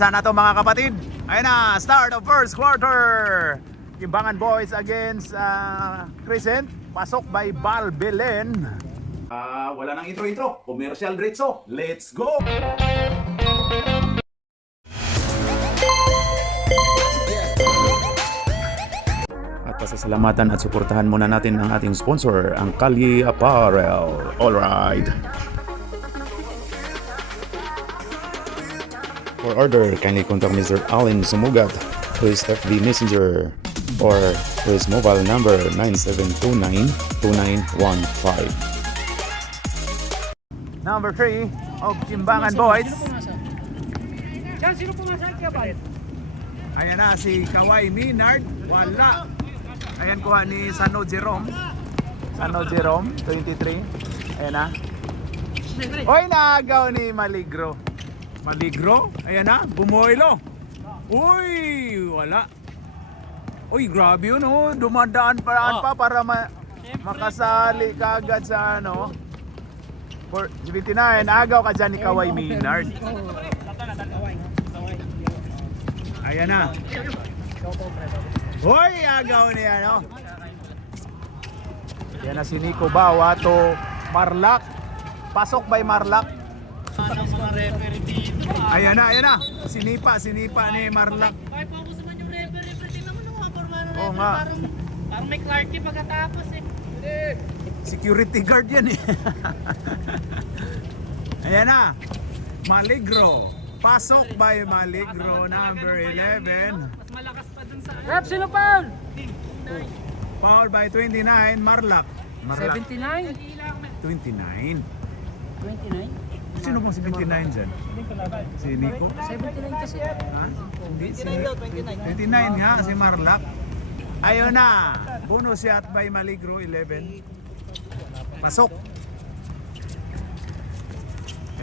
Sana to mga kapatid. Ayun na, start of first quarter. Kimbangan Boys against Crescent. Pasok by Bal Belen. Wala nang intro-intro. Commercial diretso. Let's go! At pasasalamatan at suportahan muna natin ang ating sponsor, ang Kali Apparel. Alright. For order, kindly contact Mr. Allen Sumugat to his FB Messenger or to his mobile number 9729-2915. Number 3 of Kimbangan Boys. Sino pumasok kaya ba? Ayan na si Kawai Minard. Wala. Ayan kuha ni Sano Jerome. Sano Jerome, 23. Ayan na. Hoy, naagaw ni Maligro. Maligro, ayan na, Bumoylo. Uy, wala. Uy, grabe yun, oh. Dumadaan pa para makasali kagad sa ano. For 79, agaw ka dyan ni Kawai Minard. Ayan na. Hoy, agaw niya, no. Ayan na si Nico Bawa to Marlac. Pasok by Marlac. Ayan na. Sinipa ni Marlac. Ay, focus naman yung referee. Tingnan mo nung forma ng Oo referee. nga. Parang may clarity pagkatapos eh. Security guard yan eh. Ayan na. Maligro. Pasok by Maligro, number 11. Mas malakas pa dun sa... Rep, sino foul? Foul by 29, Marlac. 79? 29. 29? Sino pong 79 dyan? Si Nico? 79 kasi. Ha? Hindi, 29 nga, si Marlac. Ayun na. Bonus shot by Maligro, 11. Pasok.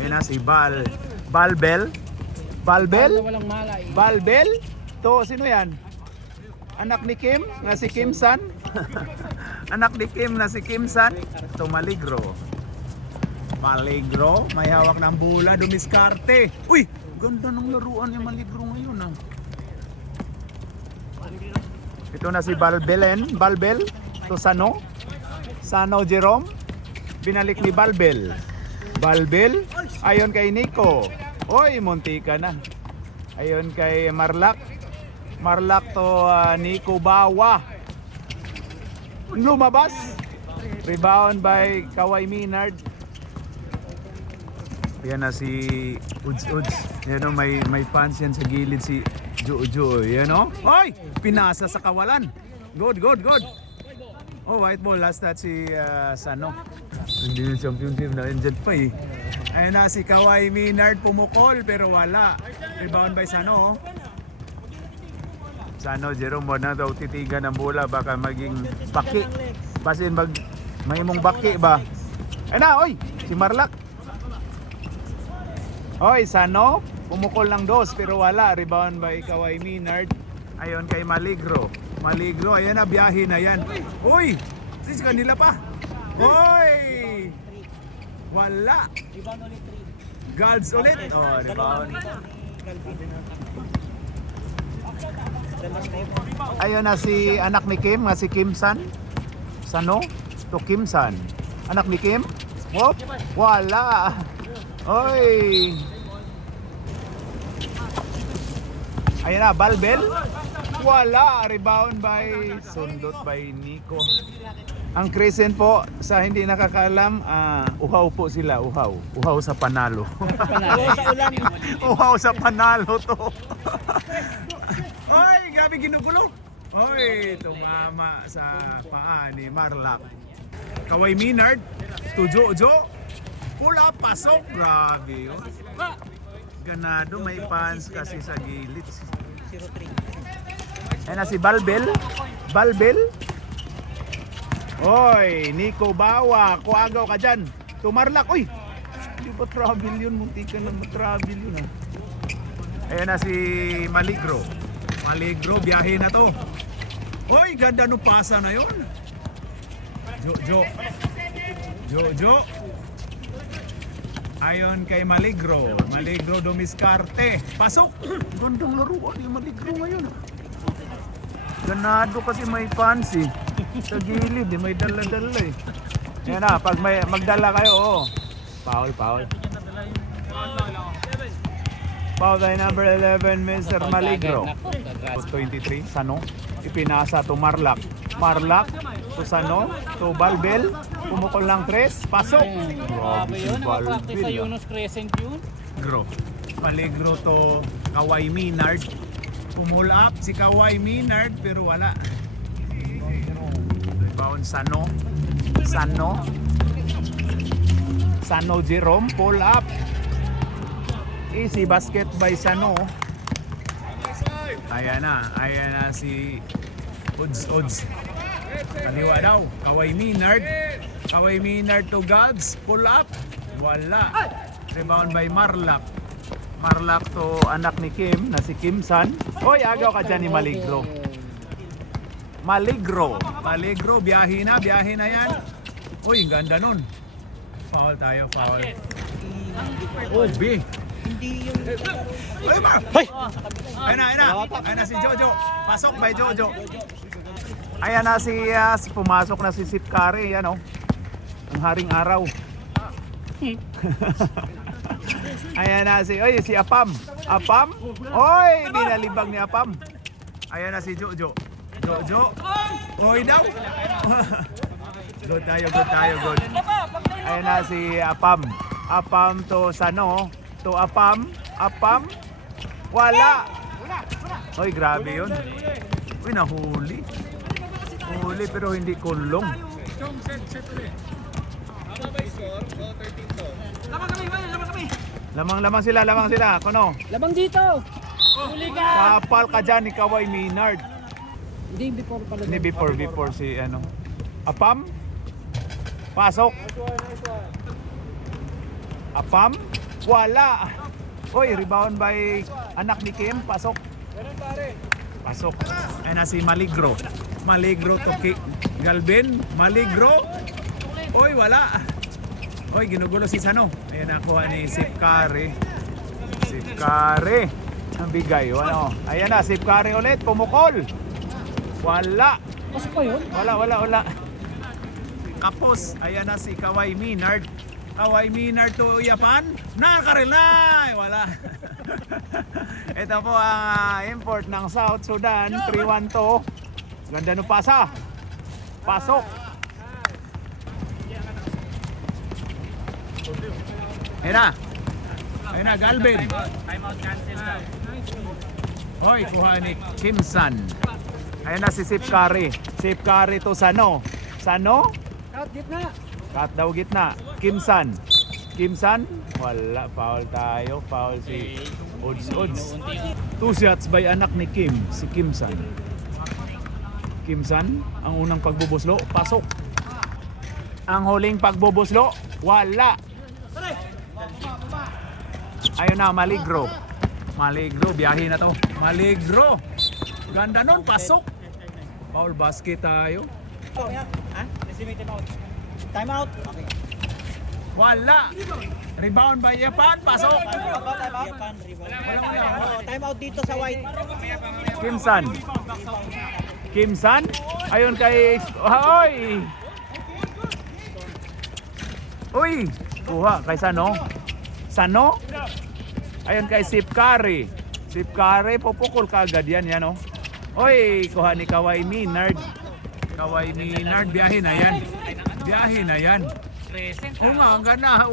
Ayun na si Balbel. Walang malay. Balbel? To, sino yan? Anak ni Kim na si Kim San? Anak ni Kim na si Kim San? To Maligro. Maligro, may hawak ng bola, dumiskarte. Uy, ganda ng laruan yung Maligro ngayon ah. Ito na si Balbel, to Sano Jerome, binalik ni Balbel, ayon kay Nico. Oy, muntika na. Ayon kay Marlac to Nico Bawa. Lumabas. Rebound by Kawai Minard. Yan na si Uds. Yan o, may fans yan sa gilid si Jojo. Yan o. Hoy! Pinasa sa kawalan. Good. Oh, white ball. Last touch si Sano. Hindi yung championship na andyan pa eh. Ayun na si Kawai Minard pumukol pero wala. Rebound by Sano. Sano, Jerome, wala na daw titigan ng bola. Baka maging baki. Basin may mong baki ba? Ayun na, oy! Si Marlac. Hoy, Sano, pumukol ng dos pero wala. Rebound by Kawai Minard. Ayon kay Maligro. Ayan na, biyahe na yan. Uy, sis kanila pa. Hoy! Wala. Guards ulit. Oh, rebound. Ayon na si anak ni Kim, si Kim San. Sano to Kim San. Anak ni Kim. Whoop, wala. Oy! Ayan na, Balbel. Wala. Rebound by Sundot by Nico. Ang Crescent po, sa hindi nakakaalam, uhaw po sila. Uhaw sa panalo. Uhaw sa panalo to. Oy, grabe ginugulo. Oy, tumama sa paa ni Marlac. Kawai Minard, to Jojo. Pula, pasok. Grabe yun. Ganado, may fans kasi sa gilid. 03. Ayan na si Balbel. Oy, Nico Bawa. Kuagaw ka dyan. Tumarlak. Uy, hindi ba travel yun? Munti ka na matravel yun ha. Ayan na si Maligro, biyahe na to. Oy, ganda nung pasa na yun. Jojo. Ayon kay Maligro. Maligro dumiskarte. Pasok! Gandang laruan yung Maligro ngayon. Ganado kasi may fancy. Sa gilid, may dala-dala eh. Yan na, pag may magdala kayo, oh. Foul. Foul tayo number 11, Mr. Maligro. 23, Sano. Ipinasa to Marlac. Marlac to Sano, to Balbel. Pumukol lang 3, pasok. Grabe yun, nakapractice sa Balbel, Yunus Crescent yun. Gro. Maligro to Kawhi Minard. Pumul up si Kawhi Minard pero wala. Rebound Sano. Sano Jerome, pull up. Easy basket by Sano. Ayan na si Odds. Kaliwa daw, Kawhi Minard to Gods, pull up. Wala. Rebound by Marlac. Marlac to anak ni Kim na si Kim San. Hoy, agaw ka dyan ni Maligro. Maligro, biyahe na yan. Uy, ang ganda nun. Foul tayo. Oh, B. Ay, ma! Ayan na si Jojo. Pasok by Jojo. Ayan na si pumasok na si Sip Curry, yan oh. Ang haring araw. Ayan na si Apam. Oy, binalibag ni Apam. Ayan na si Jojo. Oy daw. Good tayo. Ayan na si Apam. Apam to Sano. To Apam. Wala. Oy, grabe yun. Uy, nahuli. Huli pero hindi kulong. Lamang sila. Kono. Labang dito! Huli ka! Kapal ka dyan ni Kawhi Minard. Hindi, before pala. Hindi, before si ano. Apam. Pasok. Apam. Wala. Oy, rebound by anak ni Kim. Pasok. Ayan na si Maligro to Galvin. Maligro. Oy, wala. Oy, ginugulo si Sano. Ayan, nakuha ni Sip Curry. Ang bigay. Ano? Ayan na, Sip Curry ulit. Pumukol. Wala. Pasok pa yun? Wala. Kapos. Ayan na si Kawhi Minard to Japan. Nakarilay. Wala. Ito po ang import ng South Sudan. 3-1-2. Ganda ng pasa. Pasok. Ayan na, Galvin. Timeout cancel daw. Hoy, kuha ni Kim San. Ayan na si Sip Curry to Sano. Out, gitna! Cut daw gitna. Kim San. Wala, foul tayo. Foul si Odds. 2 shots by anak ni Kim, si Kim San. Ang unang pagbubuslo, pasok. Ang huling pagbubuslo, wala. Ayun na, Maligro, biyahe na to. Maligro. Ganda nun, pasok. Foul basket tayo. Time out. Okay. Wala. Rebound by Japan, pasok. Time out dito sa white. Kim San. Ayun kay Uy, kuha kay Sano. Ayun kay Sip Curry, pupukol kagad yan oh. Oy, kuha ni Kawhi Minard, biyahe na yan. Oo nga, ang ganda,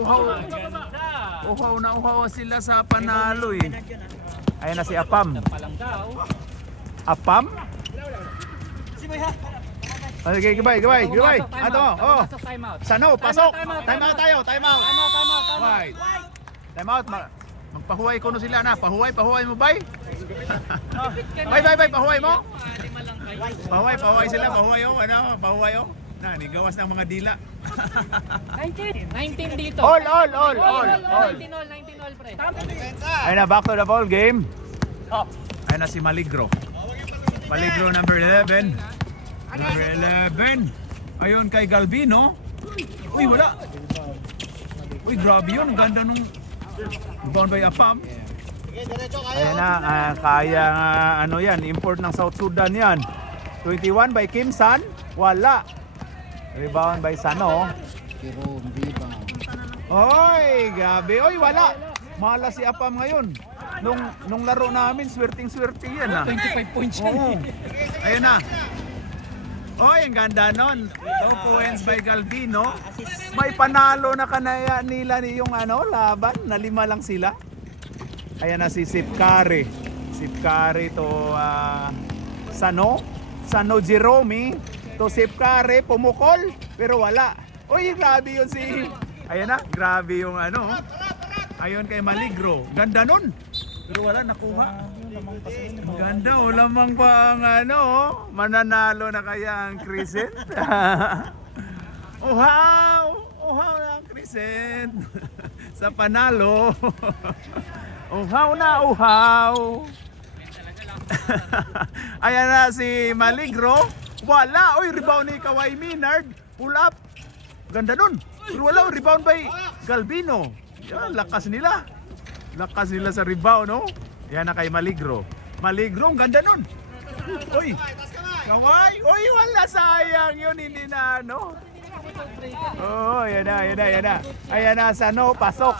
uhaw sila sa panalo eh. Ayun na si Apam. Okay, gabay. Ato, Sano, pasok. Time out tayo. Right. Time out. Magpahuway ko no sila na. Pahuway mo bay. Bay, pahuway mo. Pahuway sila, pahuway oh. Na, nigawas ng mga dila. 19 dito. All. 19 all, pre. Ayun na, back to the ball game. Ayun na si Maligro. Number 11. Ayun kay Galvino. Uy, wala. Uy, grabe yun. Ang ganda nung rebound by Apam. Ayan na, kaya ano yan, import ng South Sudan yan. 21 by Kim San, wala. Rebound by Sano. Jerome, rebound. Oy, gabi. Oy, wala. Mala si Apam ngayon. Nung laro namin, swerting-swerte yan ah. 25 points yan. Oo. Ayun na. Oy, ang ganda nun. 2 points by Galvino. May panalo na kanaya nila yung laban. Na 5 lang sila. Ayan na si Sipkari. Sipkari to Sano Jerome to Sipkari pumukol pero wala. Oy, grabe yun si. Ayan na, grabe yung Ayon kay Maligro. Ganda nun. Pero wala nakuha. Ganda, lamang pa ang mananalo na kaya ang Crescent. Uhaw! Uhaw na ang Crescent. Sa panalo. Uhaw na, uhaw. Ayan na si Maligro. Wala. Oy, rebound ni Kawhi Minard. Pull up. Ganda nun. Pero wala, rebound by Galvino. Yan, lakas nila. Lakas nila sa rebound, no? Yan na kay Maligro. Maligro, ang ganda nun. Uy, Kawhi. Uy, wala, sayang yun. Hindi na, Oh, yan na. Ayan na, Sano, pasok.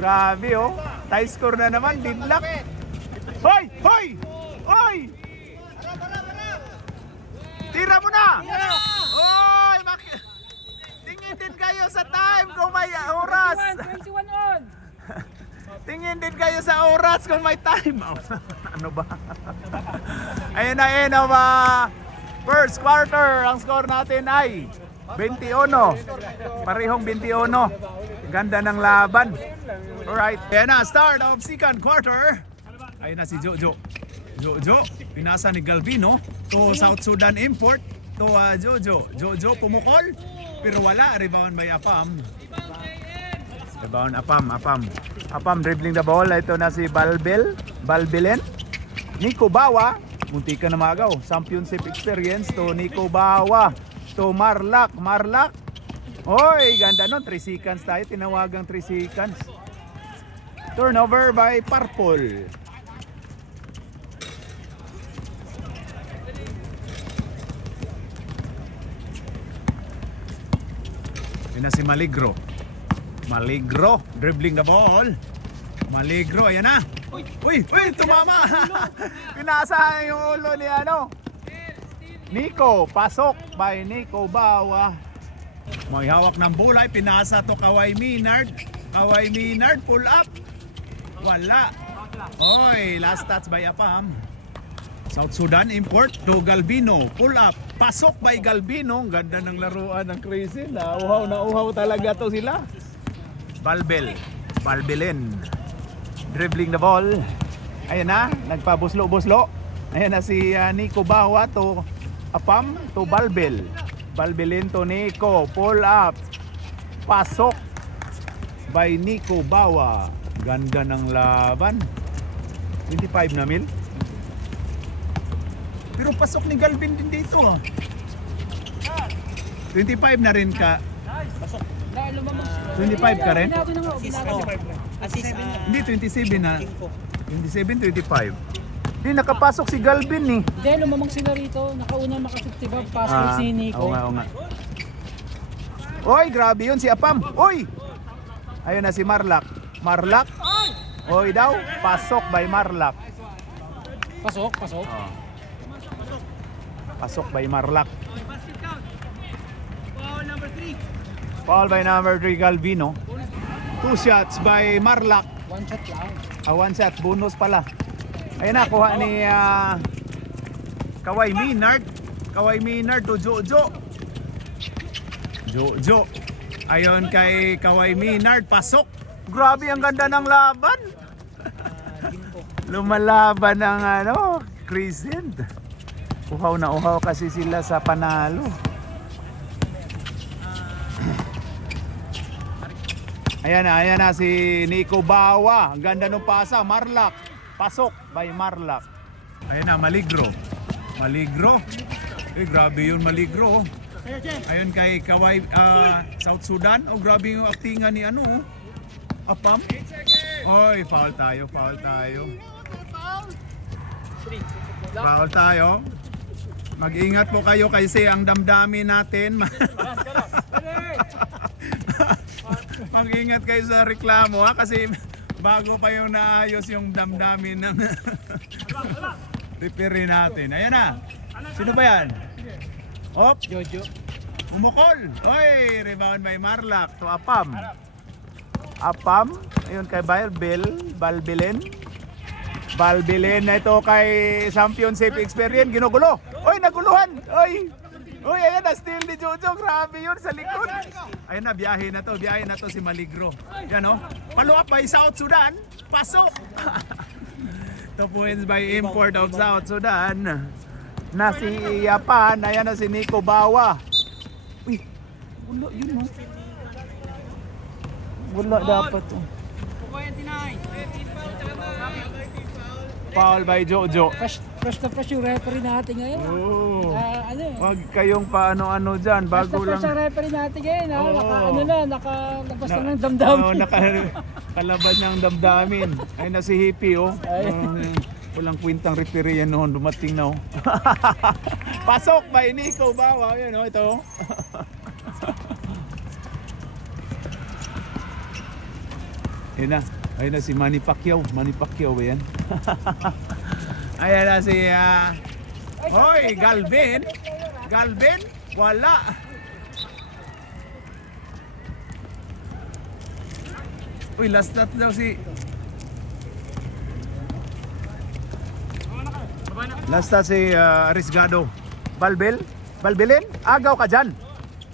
Grabe, oh. Tie score na naman, dinlock. Hoy! Hoy! Hoy! Tira mo na! Hoy! Tingin din kayo sa time kung may oras. 21 on. Tingin din kayo sa oras kung may time. Ano ba? Ayun na ba? First quarter, ang score natin ay 21. Parehong 21. Ganda ng laban. Alright. Ayan na, start of second quarter. Ayun na si Jojo. Jojo, pinasa ni Galvino to South Sudan import to Jojo. Jojo pumukol pero wala. Rebound by Apam. Rebound Apam dribbling the ball. Ito na si Balbelen. Nico Bawa, munti ka na magaw. Championship experience to Nico Bawa. To Marlak. Oy, ganda nun. 3 seconds tayo. Tinawagang 3 seconds. Turnover by Purple. Yun na si Maligro. Dribbling the ball. Maligro, ayan na. Uy, tumama. Pinasa yung ulo ni Nico, pasok by Nico Bawa. May hawak ng bulay, pinasa to Kawhi Minard. Kawhi Minard, pull up. Wala. Oy, last touch by Apam. South Sudan import to Galvino. Pull up. Pasok by Galvino. Ganda ng laruan ng Crescent. Nauhaw talaga to sila. Balbelen. Dribbling the ball. Ayan na. Nagpabuslo-buslo. Ayan na si Nico Bawa to Apam to Balbel. Balbelen to Nico. Pull up. Pasok by Nico Bawa. Ganda ng laban. 25 na mil. Pero pasok ni Galvin din dito. 25 na rin ka. 25 ka rin? Assist. Hindi, 27 na. 27, 25. Hindi, nakapasok si Galvin eh. Hindi, lumamang sila rito. Nakauna makashoot si Bob. Pasok si Nico. Oo nga. Oy, grabe yun si Apam. Oy! Ayun na si Marlak. Oy daw, pasok by Marlak. Pasok. Pasok by Marlak. Foul by number 3 Galvino. 2 shots by Marlak. 1 shot lang. 1 shot, bonus pala. Ayun na, kuha ni Kawhi Minard to Jojo. Ayon kay Kawhi Minard, pasok. Grabe, ang ganda ng laban. Lumalaban ng Crescent. Uhaw na uhaw kasi sila sa panalo. Ayan na si Nico Bawa. Ang ganda ng pasa, Marlak. Pasok by Marlak. Ayan na, Maligro. Eh, grabe yun, Maligro. Ayun kay Kawai South Sudan. Oh, grabe yung aktingan ni ano. Apam. Oy, foul tayo, foul tayo. Foul tayo. Mag-ingat po kayo kasi ang damdamin natin. Mag-ingat kayo sa reklamo ha kasi bago pa yung naayos yung damdamin ng referee natin. Ayan na. Sino ba yan? Hop. Jojo. Umukol. Oy, rebound by Marlak to Apam. Apam. Ayun kay Balbilin. Balbilin na ito kay Championship Experience. Ginugulo. Oy, naguluhan. Oy. Uy, ayan na, steal ni Jojo. Grabe yun sa likod. Ayan na, biyahe na to si Maligro. Yan o. Follow up by South Sudan. Pasok. 2 points by import of South Sudan. Na si Yapan. Ayan na si Nico Bawa. Uy, wala yun o. Wala dapat o. Foul by Jojo. Fresh na fresh yung referee natin ngayon. Oh. Ano eh. Wag kayong paano-ano dyan, Fresh bago na fresh lang. ang referee natin ngayon. Oo. Nakalabas na ng damdamin. Oo, nakalaban niyang damdamin. Ay na si Hippie oh. Walang kwintang referee yan noon, dumating na oh. Pasok by Nico Bawa, yun oh, ito. Ayun na si Manny Pacquiao ba yan? Ayan na si Hoy, Galvin, wala. Uy, last shot daw si Arisgado. Balbilin, agaw ka dyan.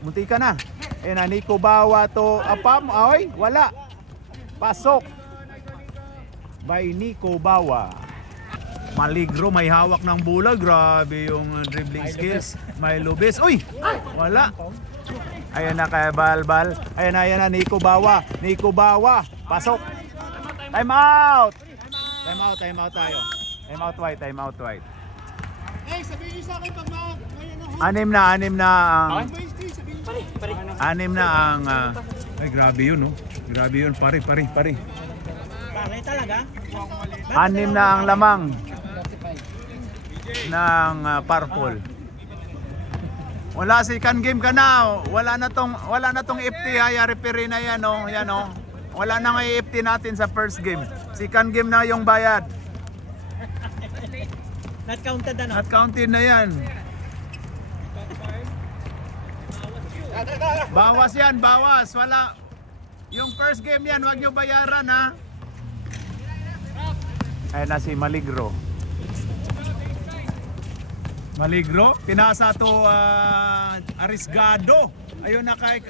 Munti ka na. Ayan na, Nico Bawa to Apam. Ay, wala. Pasok by Nico Bawa. Maligro, may hawak ng bola. Grabe yung dribbling skills. May lubis. Uy! Wala. Ayan na kay Balbal. Ayan na, Nico Bawa. Pasok. Time out tayo. Time out wide. Hey, sabihin niyo sa akin pag Anim na ang ay grabe yun no. Grabe yun, pare. Pare talaga? 6 na ang lamang ng purple. Wala si Can Game ka na. Wala na tong FT ha, referee na yan oh. Yan oh. Wala na nga FT natin sa first game. Si Can Game na yung bayad. Not counted na no? Not counted na yan. Bawas yan, bawas. Wala. Yung first game yan, wag nyo bayaran ha. Ayan na si Maligro. Pinasa to Arisgado. Ayun na kay...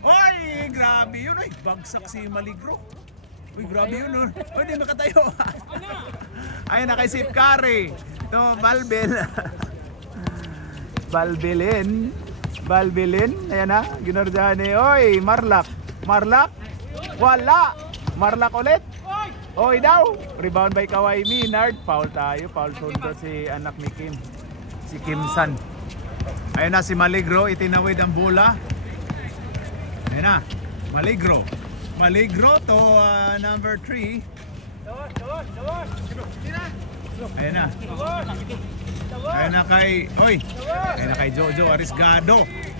Oy, grabe yun. Oy, bagsak si Maligro. Uy, grabe yun. Oy, di makatayo. Ayun na kay Sip Curry. To Balbilin. Ayan na, ginordyahan ni. Oy, Marlak. Wala. Marlak ulit. Oy daw. Rebound by Kawai Minard. Foul tayo. Foul sundo si anak ni Kim. Si Kim San. Ayun na si Maligro. Itinawid ang bola. Ayun na. Maligro to number 3. Ayun na. Ayun na kay Jojo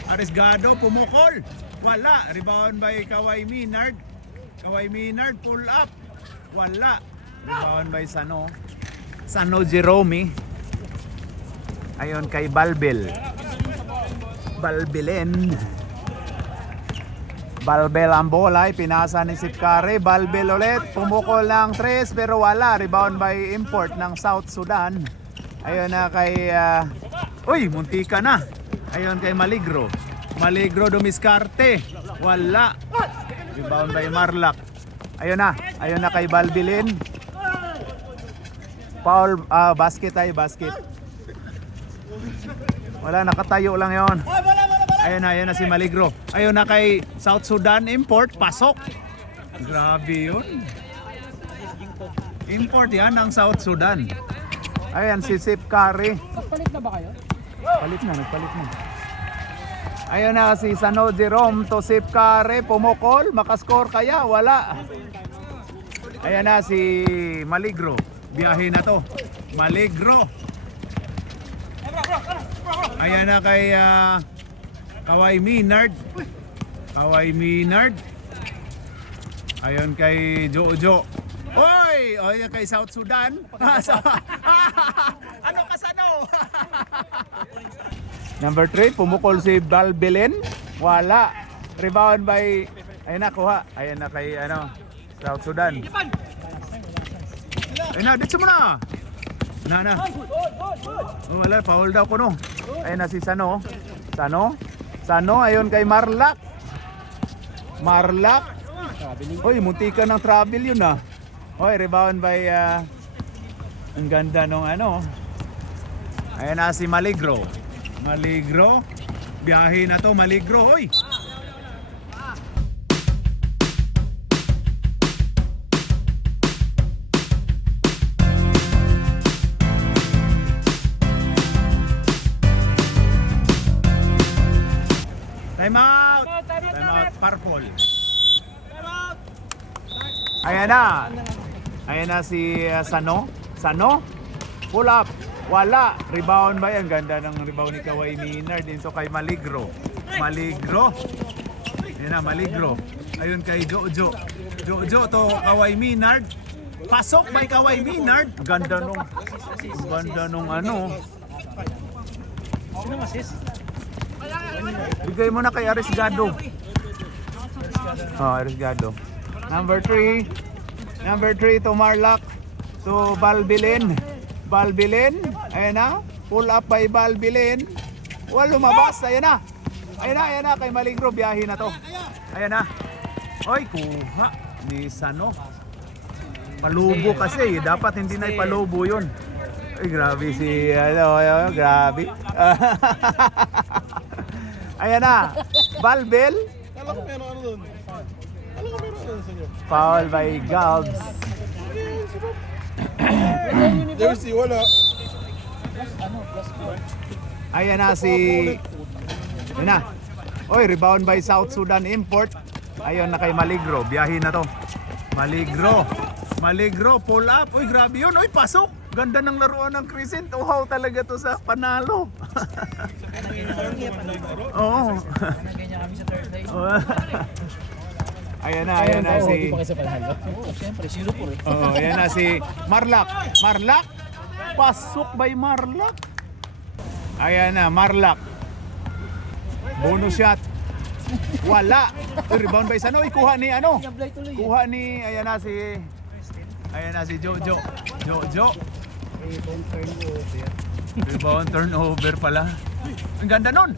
Arisgado pumukol. Wala. Rebound by Kawai Minard. Pull up. Wala. Rebound by Sano Jerome. Ayun kay Balbel ang bola, pinasa ni Sipkare. Balbel ulit, pumukol ng 3 pero wala. Rebound by import ng South Sudan. Ayun na kay uy, muntika na. Ayun kay Maligro dumiskarte. Wala. Rebound by Marlak. Ayun na kay Balbilin. Foul, basket. Wala, nakatayo lang yon. Ayun na si Maligro. Ayun na kay South Sudan import, pasok. Grabe yun. Import yan ng South Sudan. Ayan si Sip Curry. Nagpalit na ba kayo? Nagpalit na. Ayun na si Sano Jerome to Sip Kare, pumukol, makascore kaya, wala. Ayan na si Maligro, biyahe na to, Maligro. Ayan na kay Kawai Minard. Kawai Minard. Ayun kay Jojo. Oy! Oy, kay South Sudan. Ano ka Sano? Number 3, pumukol si Balbelen. Wala. Rebound by ayun na kuha. Ayun na kay South Sudan. Ayun na, dito mo na. Na. Oh, wala, foul daw ko no. Ayun na si Sano. Sano, ayun kay Marlak. Oy, muntikan ng travel yun ah. Oy, rebound by ang ganda nung Ayun na si Maligro. Biyahe na to, Maligro. Oy. Time out, purple. Ayan na si Sano. Pull up. Wala. Rebound ba yan? Ganda ng rebound ni Kawai Minard dito kay Maligro. Ayan na, Maligro. Ayun kay Jojo to Kawai Minard. Pasok by Kawai Minard. Ganda nung Sino assist? Bigay mo na kay Arisgado. Arisgado. Number 3 to Marlak. To Balbelen. Ayan na. Pull up by Balbelen. Wala lumabas. Ayan na kay Maligro. Biyahe na to. Ayan na. Oy, kuha ni Sano. Palubo kasi. Dapat hindi na ipalubo yun. Ay, grabe si grabe. Ayan na. Balbel. Alam ko meron doon. Foul by Galbs. Jersey, wala. Ayan na si Oy, rebound by South Sudan Import. Ayun na kay Maligro. Biyahe na to. Maligro, pull up. Uy, grabe yun. Uy, pasok. Ganda ng laruan ng Crescent. Uhaw talaga to sa panalo. Oo. Ganyan kami sa Thursday. Ayan na si Siyempre, 0-4 ayan na si Marlak. Pasok by Marlak. Ayan na, Marlak. Bonus shot. Wala. Rebound by Sano. Kuha ni ayan na si Jojo. Rebound turnover pala. Ang ganda nun.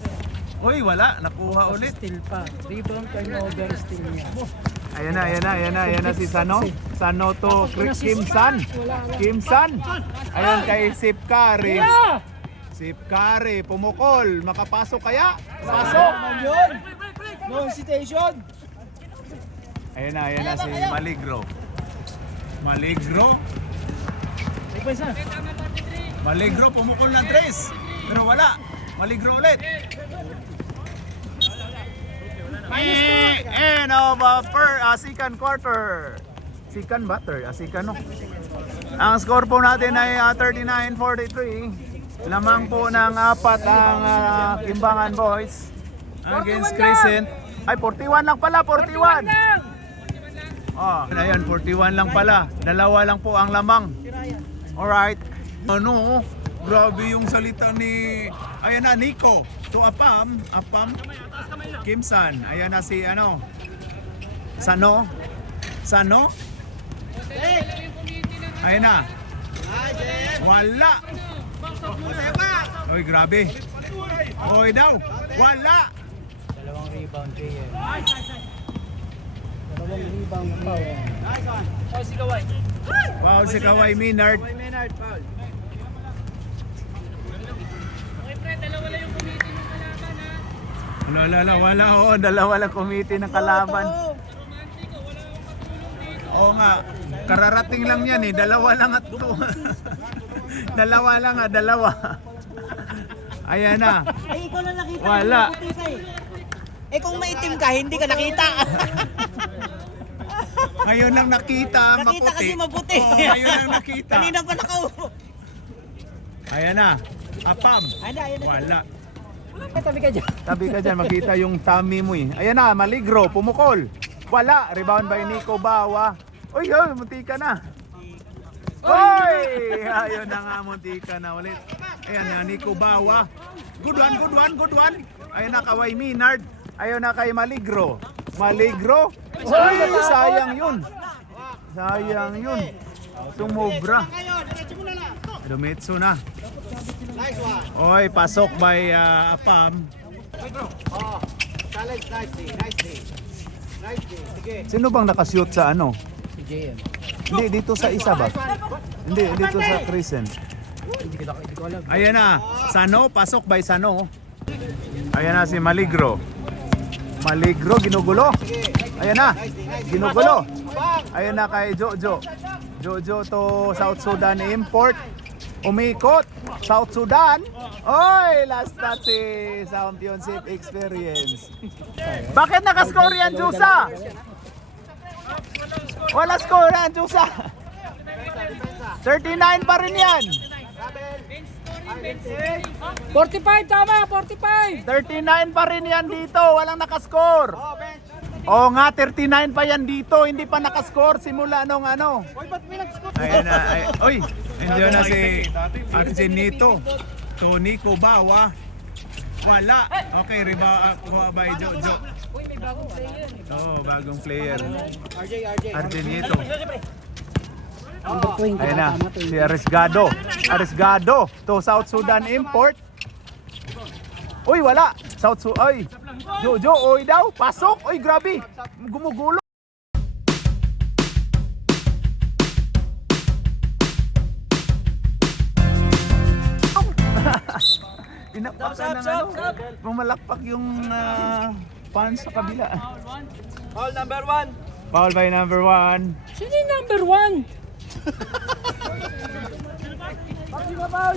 Uy, wala. Nakuha ulit. Still pa. Rebound turnover still niya. Ayan na si Sano. Sano to Kimsan. Ayan kay Sip Kare. Pumukol. Makapasok kaya? Pasok. No hesitation. Ayan na si Maligro. Maligro pumukol ng 3. Pero wala. Maligro ulit. And second quarter. Second batter. Ang score po natin ay 39-43. Lamang po ng 4 ang Kimbangan Boys against Crescent. Ay, 41 lang pala, 41. Ayan, 41 lang pala. 2 lang po ang lamang. Alright. Grabe yung salita ni Nico. To Apam Kimsan. Ayan na si Sano. Ayan na. Wala. Oy, grabe. Oy daw. Wala. Dalawang rebound kayo. Foul si Kawai Minard. Foul. Wala. Oo, 2 lang committee ng kalaban. Oo nga. Kararating lang yan 2 lang at 2. 2 lang 2. Ayan na. Ay, ikaw na nakita. Wala. Puti ka eh. Eh kung maitim ka, hindi ka nakita. Ngayon lang nakita, Nakita maputi. kasi maputi. Oo, ngayon lang nakita. Kanina pa nakaupo. Ayan na. Apam. Ayun na. Wala. Tabi ka dyan. Tabi ka dyan, makita yung tummy mo eh. Ayan na, Maligro, pumukol. Wala. Rebound by Nico Bawa. Uy, munti ka na. Uy! Ayun na nga, munti ka na ulit. Ayan na, Nico Bawa. Good one, good one, good one. Ayun na, Kaway Minard. Ayun na kay Maligro. Maligro? Uy, sayang yun. Sayang yun. Sumobra. Dumitsu na. Oy, pasok by Apam. Sino bang nakashoot sa ano? Si JM. Hindi, dito sa isa ba? Hindi, dito sa Crescent. Hindi ko alam. Ayan na, Sano, pasok by Sano. Ayan na si Maligro. Maligro, ginugulo. Ayan na, ginugulo. Ayan na kay Jojo. Jojo to South Sudan import. Umikot, South Sudan. Oy, last touch si Championship Experience. Bakit nakascore yan, Jusa? Wala score yan, Jusa. 39 pa rin yan. 45 tama, 45. 39 pa rin yan dito, walang nakascore. Oo nga, 39 pa yan dito, hindi pa nakascore simula nung ano. Ayan na, oy, nandiyan na si Arsenito. Tony Kubawa. Wala. Okay, by Jojo. Uy, may bagong player. Oo, bagong player. RJ. Arsenito. Number 20. Ayan na, Tama, si Arisgado. Arisgado to South Sudan import. Uy, wala. South Sudan. Ay, Jojo, oy daw. Pasok. Uy, grabe. Gumugulo. Pinakpakan ng ano. Pumalakpak yung fans sa kabila. Foul number 1. Foul by number 1. Sino yung number 1?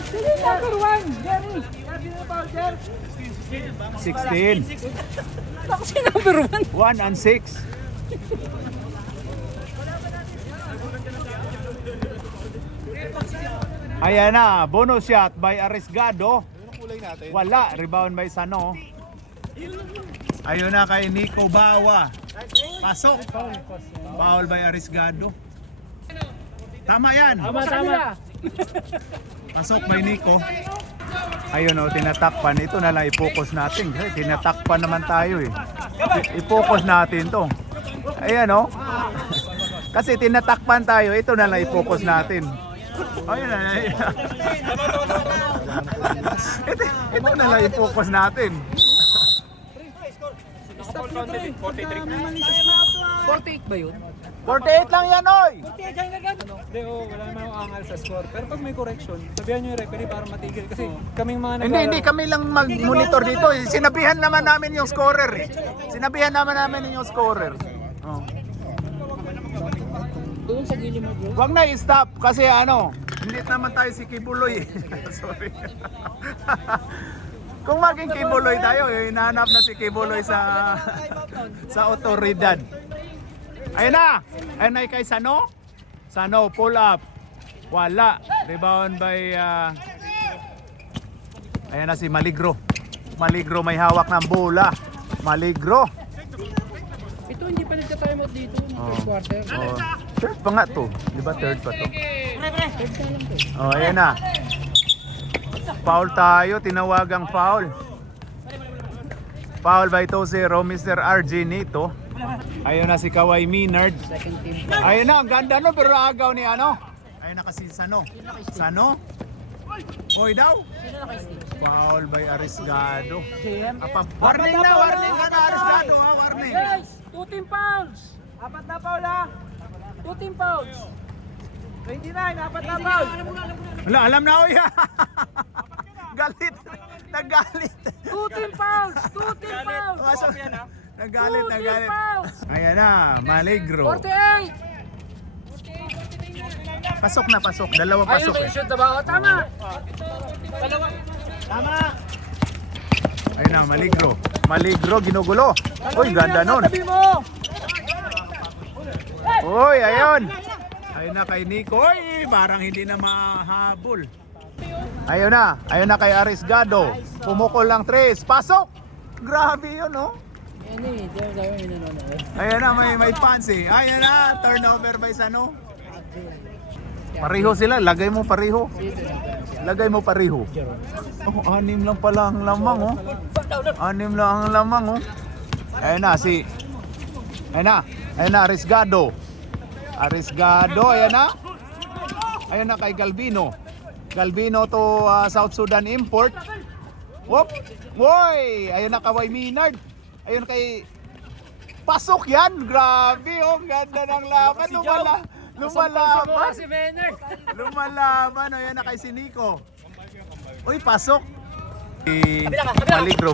Sino yung number 1? Jerry. 16. Ako si number 1. 1 and 6. Ayan na, bonus shot by Arisgado. Wala, rebound by Sano. Ayun na kay Nico Bawa. Pasok. Foul by Arisgado. Tama yan. Tama. Pasok by Nico. Ayun o, tinatakpan. Ito na lang i-focus natin. Tinatakpan naman tayo eh. I-focus natin to. Ayan o. Kasi tinatakpan tayo. Ito na lang i-focus natin. Ayun na. Ito na lang i-focus natin. 48 ba yun? 48 lang yan oy. Hindi, wala naman akong angal sa score. Pero pag may correction, sabihan nyo yung referee para matigil. Kasi kaming mga Hindi kami lang mag-monitor dito. Sinabihan naman namin yung scorer eh. Sinabihan naman namin yung scorer. Oh. Doon sa gilid mo, bro. Wag na i-stop kasi ano, hindi naman tayo si Kibuloy. Sorry. Kung maging Kibuloy tayo, hinahanap na si Kibuloy sa otoridad. Ayun na! Ayun na kay Sano. Sano, pull up. Wala. Rebound by... Ayan na si Maligro. Maligro may hawak ng bola. Maligro. Ito hindi pa nagka-time out dito. Third quarter. Oh. Third pa nga to. Di ba third pa to? Third ka lang to. Oh, ayan na. Foul tayo, tinawagang foul. Foul by 2-0, Mr. RG Nito. Ayun na si Kaway Minard. Second team. Ayun na, ang ganda no, pero agaw ni ano? Ayun na kasi Sano. Sano? Oy daw. Foul by Arisgado. Warning na Arisgado ha, warning. Guys, 2 team fouls. 4 na foul ha. 2 team fouls. 29, 4 na foul. Wala, alam na oy. Galit. Nagalit. 2 team fouls. 2 team fouls. Nagalit, 2 team nagalit. fouls. Ayan na, Maligro. 48. Pasok na, pasok. Dalawa Ayun pasok ba eh. yung shoot na ba? O, tama. Ayun na, Maligro. Maligro, ginugulo. Uy, ganda nun. Tabi mo! Uy, ayun. Ayun na kay Nico. Uy, parang hindi na mahabol. Ayun na kay Arisgado. Pumukol lang 3. Pasok! Grabe yun, no? Yan eh, dahil minanonood. Ayun na, may fans eh. Ayun na, turnover by Sano. Pareho sila, lagay mo pareho. Lagay mo pareho. Oh, 6 lang pala ang lamang, oh. 6 lang ang lamang, oh. Ayun na, ayun na, Arisgado. Arisgado, ayun na. Ayun na kay Galvino. Galvino to South Sudan import. Whoop! Woy! Ayun na kay Minard. Ayun kay... Pasok yan! Grabe, oh. Ganda ng laban. Lumalaban. Si Venner. Lumalaban. Ayun na kay Sinico. Uy, pasok. Maligro.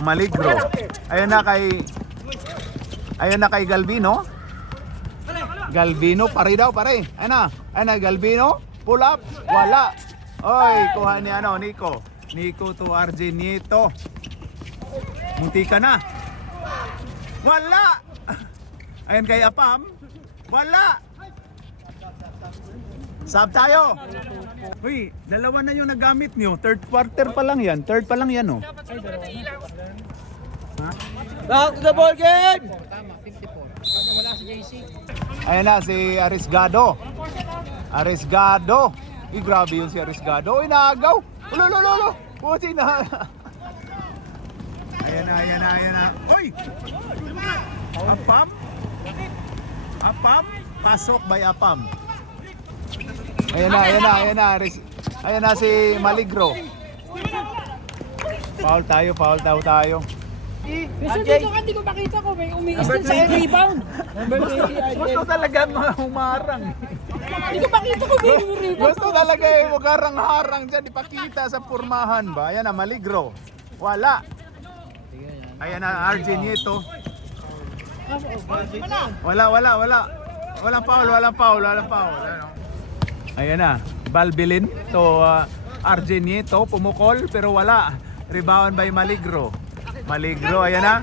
Ayun na kay Galvino. Galvino, pare daw, pare. Ayun na, Galvino. Pull up. Wala. Oy, kuha ni Nico. Nico to RJ Nieto. Munti ka na. Wala. Ayun kay Apam. Wala. Sab tayo. Uy, dalawa na yung nagamit nyo. Third quarter pa lang yan. Third pa lang yan, oh. Back to the ball game! Tama, 54. Wala si JC. Ayan na, si Arisgado. Arisgado. Uy, grabe yun si Arisgado. Uy, naagaw. Ulo. Puti na. Ayan na. Uy! Apam? Pasok by Apam. Ayan na. Ayan na si Maligro. Foul tayo. Kasi dito ka, hindi ko makita ko. May umiis din sa rebound. Number 80, Gusto talaga humarang. Hindi ko makita ko may rebound. Gusto talaga harang dyan. Ipakita sa purmahan ba? Ayan na, Maligro. Wala. Ayan na, RJ Nieto. Wala. Walang foul. Ayan na, Balbilin to RJ Nieto. Pumukol pero wala. Rebound by Maligro. Ayan na.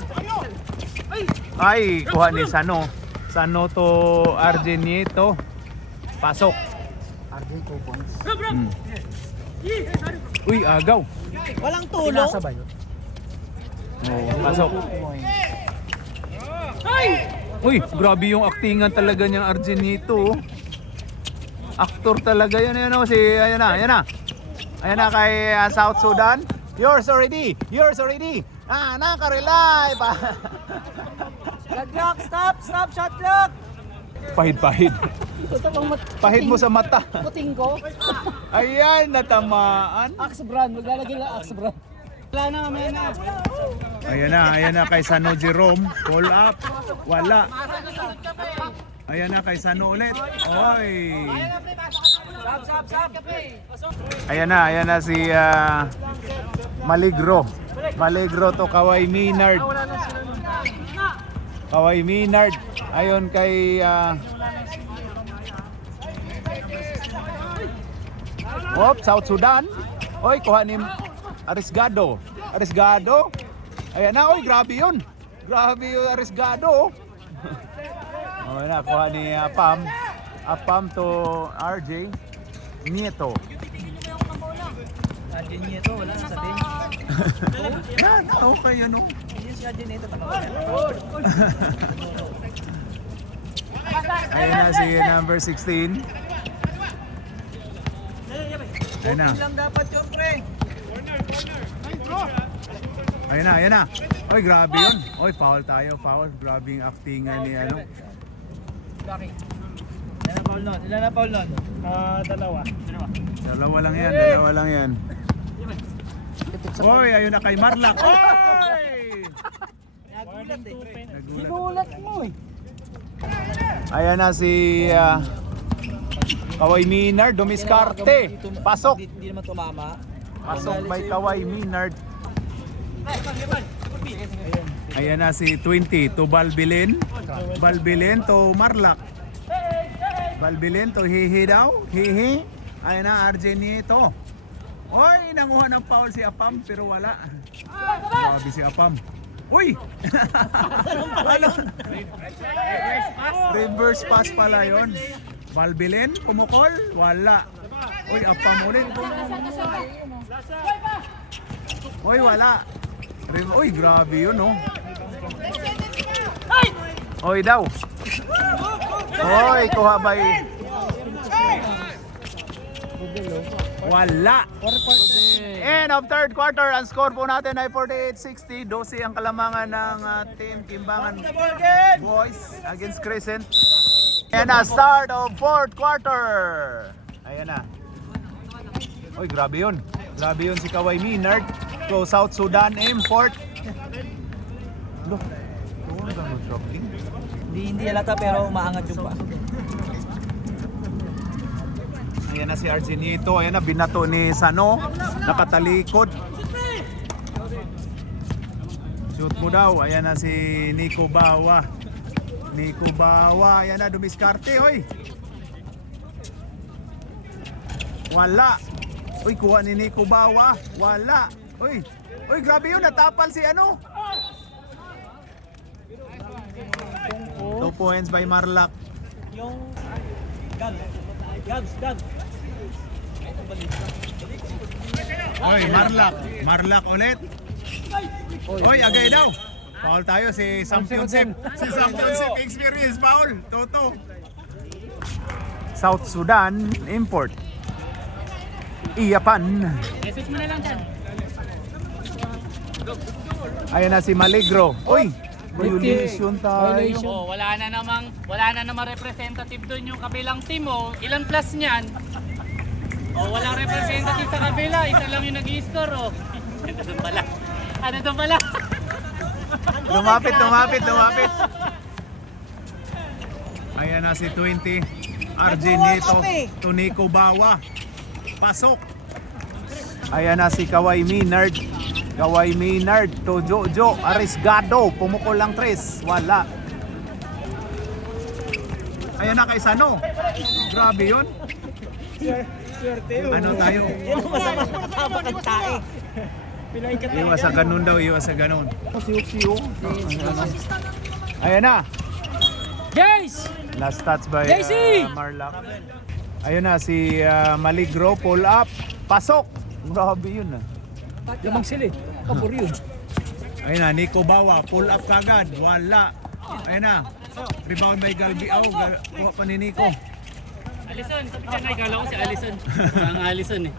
Ay, kuha ni Sano. Sano to RJ Nieto. Pasok. Uy, agaw. Walang tulong. Pasok. Uy, grabe yung aktingan talaga niyang Argenito. Aktor talaga yan. Ayan na. Ayan na kay South Sudan. Yours already. Nakarelay pa. Shot clock! Stop! Shot clock! Pahid. Pahid mo sa mata. Puting ko. Ayan, natamaan. Axe brand. Maglalagay lang Axe brand. Wala na, mamaya na. Ayan na kay Sano Jerome. Pull up. Wala. Ayan na kay Sano ulit. Oy. Ayan na si Maligro to Kaway Minard. Ayon kay South Sudan. Oy, kuha ni Arisgado. Ayan na, oy, grabe yun. Arisgado. Oh, na, kuha ni Apam to RJ Nieto. RJ Nieto, wala na sa bench. Yan, okay yan, oh. Hindi si RJ Nieto talaga. Ayan na si number 16. Ayan na. Lang dapat yun, pre. Ayan na. Oy, grabe yun. Oy, foul. Grabe yung actingan ni Ilan na foul nun? Dalawa. Dalawa lang yan. Oy, ayun na kay Marlak. Oy! Nagulat eh. Sinulat mo eh. Ayan na si Kaway Minard, dumiskarte. Pasok. Hindi naman tumama. Pasok by Kaway Minard. Ayan na si 20 to Balbilin to Marlak. Balbilin to Hihi daw. Ayan na, RJ Nieto. Oy, nanguha ng foul si Apam pero wala. Grabe si Apam. Uy! Ano? Reverse pass pala yun. Valbilin, pumukol, wala. Uy, Apam ulit. Uy, wala. Uy, grabe yun, oh. Uy daw. Uy, kuha ba yun? Wala. End of third quarter, ang score po natin ay 48-60. 12 ang kalamangan ng team Kimbangan Boys against Crescent. And a start of fourth quarter. Ayan na. Uy, grabe yun. Grabe yun si Kawai Minard. So, South Sudan import. Look. Hindi halata pero umaangat yung pa. Ayan na si Argenito. Ayan na, binato ni Sano. Nakatalikod. Shoot mo daw. Ayan na si Nico Bawa. Nico Bawa. Ayan na, dumiskarte. Hoy. Wala. Uy, kuha ni Nico Bawa. Wala. Uy. Uy, grabe yun. Natapal si ano. 2 points by Marlac. Yung Gabs. Oy, Marlac ulit. Oy, agay daw. Foul tayo si Championship. Si Championship experience foul. Toto. South Sudan import. Iyapan. Message mo na lang dyan. Ayan na si Maligro. Oy, violation tayo. Oh, wala na namang representative doon yung kabilang team. Oh. Ilang plus niyan? Oh, walang representative sa kabila. Isa lang yung nag-i-score. Oh. Ito doon pala. Ano doon pala? Lumapit. Ayan na si 20. Argenito. Tunico Bawa. Pasok. Ayan na si Kawai Minard. Kawai Minard to Jojo Arisgado. Pumukol lang 3. Wala. Ayan na kay Sano. Grabe yun. Ano tayo? Yan ang masama matama kang tae. Iwas sa ganun daw. Iwas sa ganun. Siyo. Ayan na. Guys! Last touch by JC! Marlac. Ayun na si Maligro. Pull up. Pasok. Grabe yun ah. Lamang sila eh. Kapur yun. Ayun na, Nico Bawa, pull up kagad, wala. Ayun na, rebound by Galbiao, kuha pa ni Nico. Alison, yan ay galaw ko si Alison. Ang Alison eh.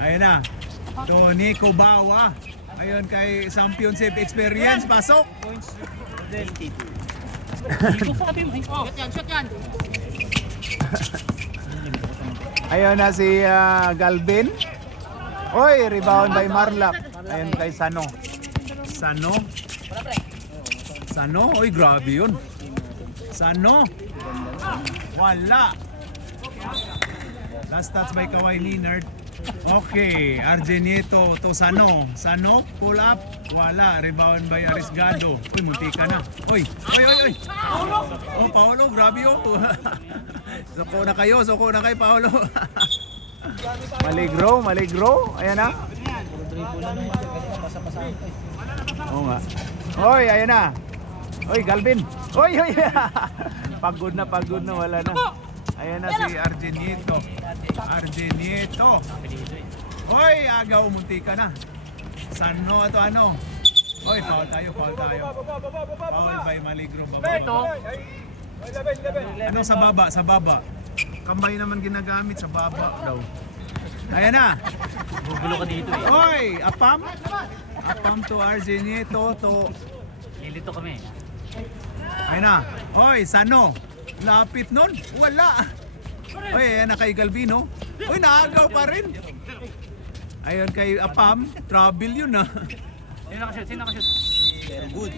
Ayun na, to Nico Bawa. Ayun kay Championship Experience, pasok. Hindi ko sabi mo. Shot yan. Ayun na si Galvin. Oy, rebound by Marlac. Ayun kay Sano. Sano, oy grabe yun. Sano. Wala. Last touch by Kawai Minard. Okay, Argenito to Sano. Sano, pull up. Wala, rebound by Arisgado. Uy, muntika na. Oy. Oh, Paolo, grabe yun. Soko na kayo, Paolo. Maligro. Ayan na. Oo nga. Oy, ayan na. Oy, Galvin. Oy. Pagod na, wala na. Ayan na si Argenito. Oy, agaw, muntika na. Sano ato ano? Oy, foul tayo. Foul by Maligro. Ano sa baba? Kambay naman ginagamit sa baba daw. Ayan na. Gugulo ka dito eh. Oy, Apam to Argenito to. Lilito kami. Ayan na. Oy, Sano. Lapit nun. Wala. Oy, ayan na kay Galvino. Oy, naagaw pa rin. Ayun kay Apam. Trouble yun ah. Sino nakashoot? Good.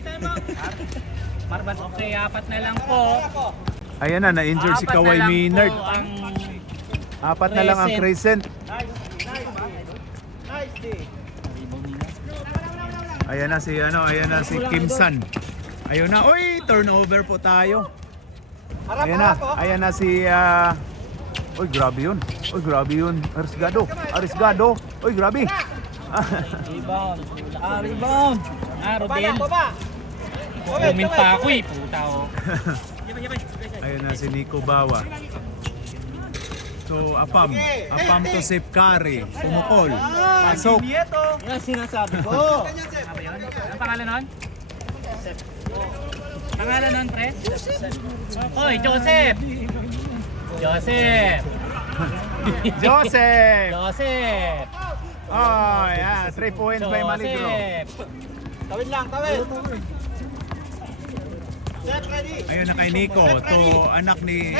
Marban, okay, 4 na lang po. Ayan na, na-injured si Kawai Minard. 4 na lang ang Crescent. Ayan na si Kimsan. Ayun na, oy, turnover po tayo. Ayan na si Oy, grabe yun. Oy, grabe yun. Arisgado. Arisgado. Oy, grabe. Rebound. Rebound. Rodel. Comment pa ako eh, puta oh. Ayun na si Nico Bawa. So, Apam. Apam to Sip Curry. Pumukol. Pasok. Yan sinasabi ko. Ang pangalan nun? Pangalan nun, pre? Hoy, Joseph! Joseph! Joseph! Joseph! Oh, yeah. 3 points by Maligro. Tawid lang, tawid. Ayun na kay Nico. To anak ni...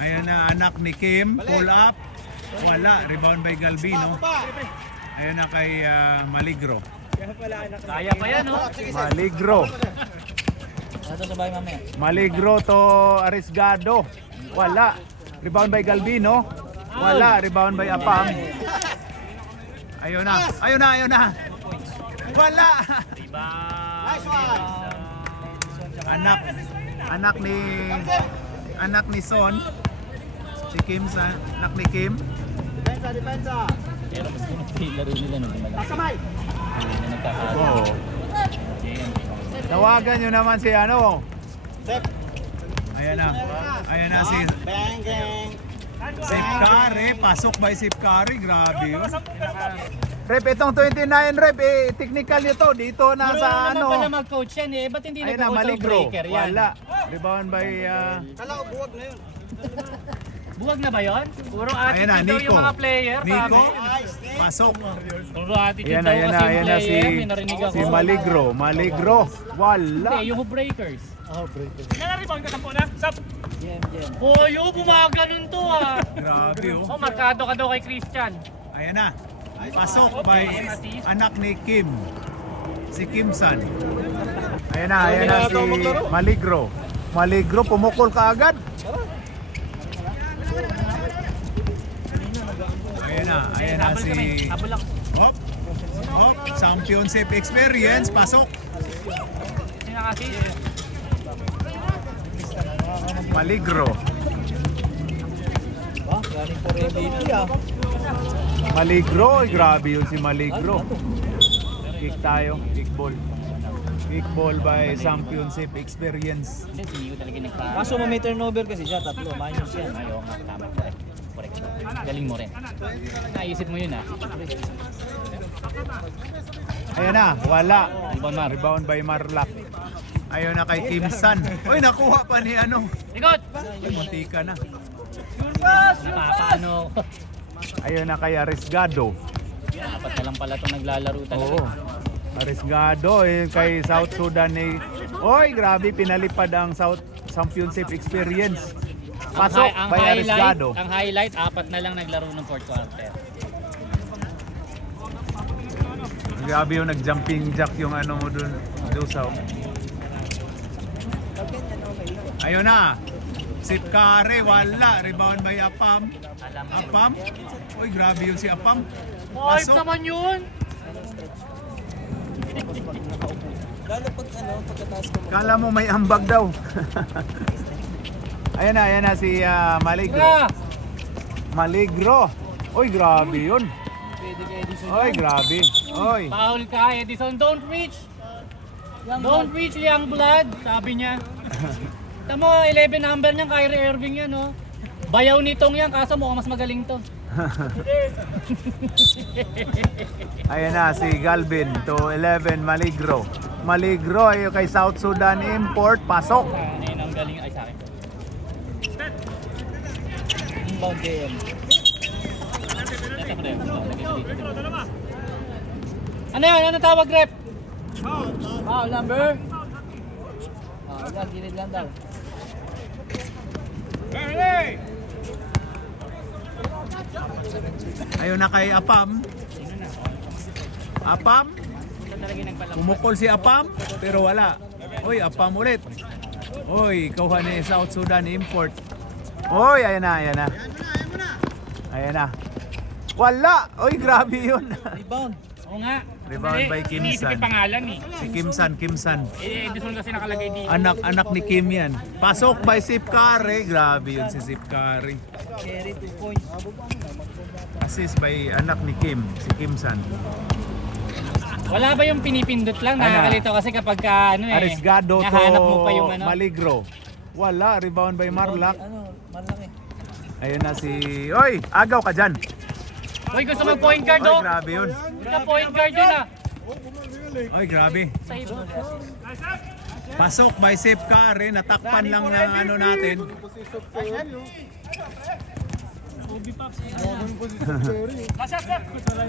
Ayun na anak ni Kim. Pull up. Wala. Rebound by Galvino. Ayun na kay Maligro. Kaya pa yan, oh. Maligro. Ito sa bahay mamaya. Maligro to Arisgado. Wala. Rebound by Galvino. Wala. Rebound by Apam. Ayun na. Ayun na. Ayun na. Wala. Anak ni Son. Si Kim sa anak ni Kim. Depensa. Pero mas laro nila nung Pasamay. Oh. Tawagan nyo naman si ano. Ayan na. Ayan na si Bang, gang. Sip Curry. Pasok by Sip Curry. Grabe yun. Rep, itong 29 rep, technical nyo to. Dito na Pero sa naman ano. pala mag-coach yan eh. Ba't hindi Ayun na, nag-coach ang Maligro. breaker yan? Wala. Rebound by... Kala ko buwag na yun. Buwag na ba yun? Puro Ayun na, attitude daw Nico. yung mga player. Nico. sabi. Pasok. Puro attitude Ayan na, daw ayan kasi na, yung ayan na si, player. May narinig ako. si Maligro. Maligro. Wala. Hindi, yung breakers. Jem. Hoy, oh, bumaganon to ah. Grabe oh. Oh, markado ka daw kay Christian. Ayan na. Pasok by anak ni Kim. Si Kim San. Ayan na si Maligro. Maligro, pumukol ka agad. Ayan na si... Habol lang. Hop. Hop, championship experience. Pasok. Sino kasi? Maligro. Galing po MVP ah. Maligro, ay, grabe yun si Maligro. Kick tayo, kickball. Kickball by championship experience. Kasi si Yu talaga nagpa... Kaso may turnover kasi siya, tatlo. Minus yan. Ayaw nga, tama. Correct. Galing mo rin. Naisip mo yun ah. Ayan na, wala. Rebound, Mar. Rebound by Marlak. Ayun na kay Kim San. Uy, nakuha pa ni ano. Likod! Uy, muntika na. Napapaano. Ayun na kay Arisgado. Dapat na lang pala itong naglalaro talaga. Oo. Arisgado kay South Sudan ni... Oy, grabe, pinalipad ang South Championship Experience. Pasok by Arisgado. Ang highlight, apat na lang naglaro ng fourth quarter. Grabe yung nag-jumping jack yung ano mo dun, Dusaw. Ayun na. Sip Curry, wala. Rebound by Apam. Apam. Uy, grabe yun si Apam. Five Pasok. naman yun! Lalo pag pagkataas ko. Kala mo may ambag daw. Ayan na si Maligro. Tira! Maligro. Uy, grabe yun. Pwede kay Edison. Uy, grabe. Uy. Foul ka, Edison. Don't reach! Don't reach, young blood, sabi niya. Tamo, 11 number niyan, Kyrie Irving yan, oh. Bayaw nitong yan, kaso mukhang mas magaling to. Ayan na si Galvin to 11 Maligro. Maligro ay kay South Sudan import. Pasok. Ano yun ang galing, ay sa akin. Inbound game. Ano yan? Ano tawag, rep? Foul number. Yan, gilid lang daw. Ayun na kay Apam. Apam. Ito talaga nagpalampas. Pumukol si Apam pero wala. Uy, Apam ulit. Uy, kuha ni South Sudan import. Uy, ayan na. Ayan na. Wala. Uy, grabe yun. Rebound. Oo nga. Rebound by Kim Iniisip San. yung pangalan eh. Si Kim San. Edison kasi nakalagay dito. Anak ni Kim yan. Pasok by Sip Curry. Grabe yun si Sip Curry. Cherry 2 points. Assist by anak ni Kim, si Kim San. Wala ba yung pinipindot lang? Ano? Nakakalito kasi kapag ka, ano eh, Arisgado to nahanap mo pa yung ano. Maligro. Wala, rebound by Marlac. Ano, malaki. Ayun na si... Oy, agaw ka dyan. Uy, gusto mag point guard Oy, oh. grabe yun. Ka point guard yun ah. Oy, grabe. Sa iba. Pasok by Sip Kare, natakpan lang ng ano natin.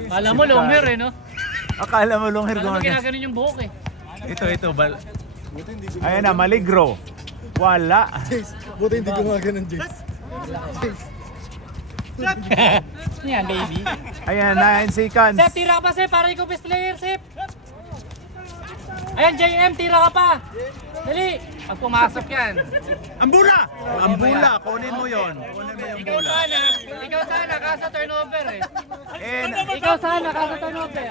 Alam mo, longer eh, no? Akala mo long hair Alam mo, gumagana. ginaganon yung buhok eh. Ito. Ayan na, Maligro. Wala. Buti hindi gumagano, Jace. Yan, baby. Ayan, 9 seconds. Sep, tira ka pa, Sep, para ikaw best player, Sep. Ayan, JM, tira ka pa. Dali. Pag pumasok yan. Ambula! Ambula, kunin mo yon. Kunin mo yung Ikaw bola. sana, kasa turnover eh. And, Ikaw sana, kasa turnover.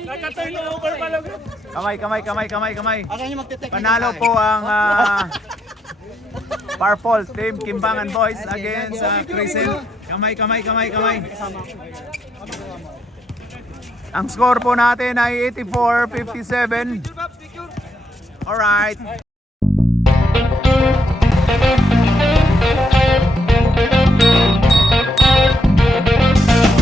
Naka-turnover pa lang. kamay. Asan yung magte-take? Panalo po ang Purple Team Kimbangan Boys against Crescent. Kamay. Ang score po natin ay 84-57. Alright.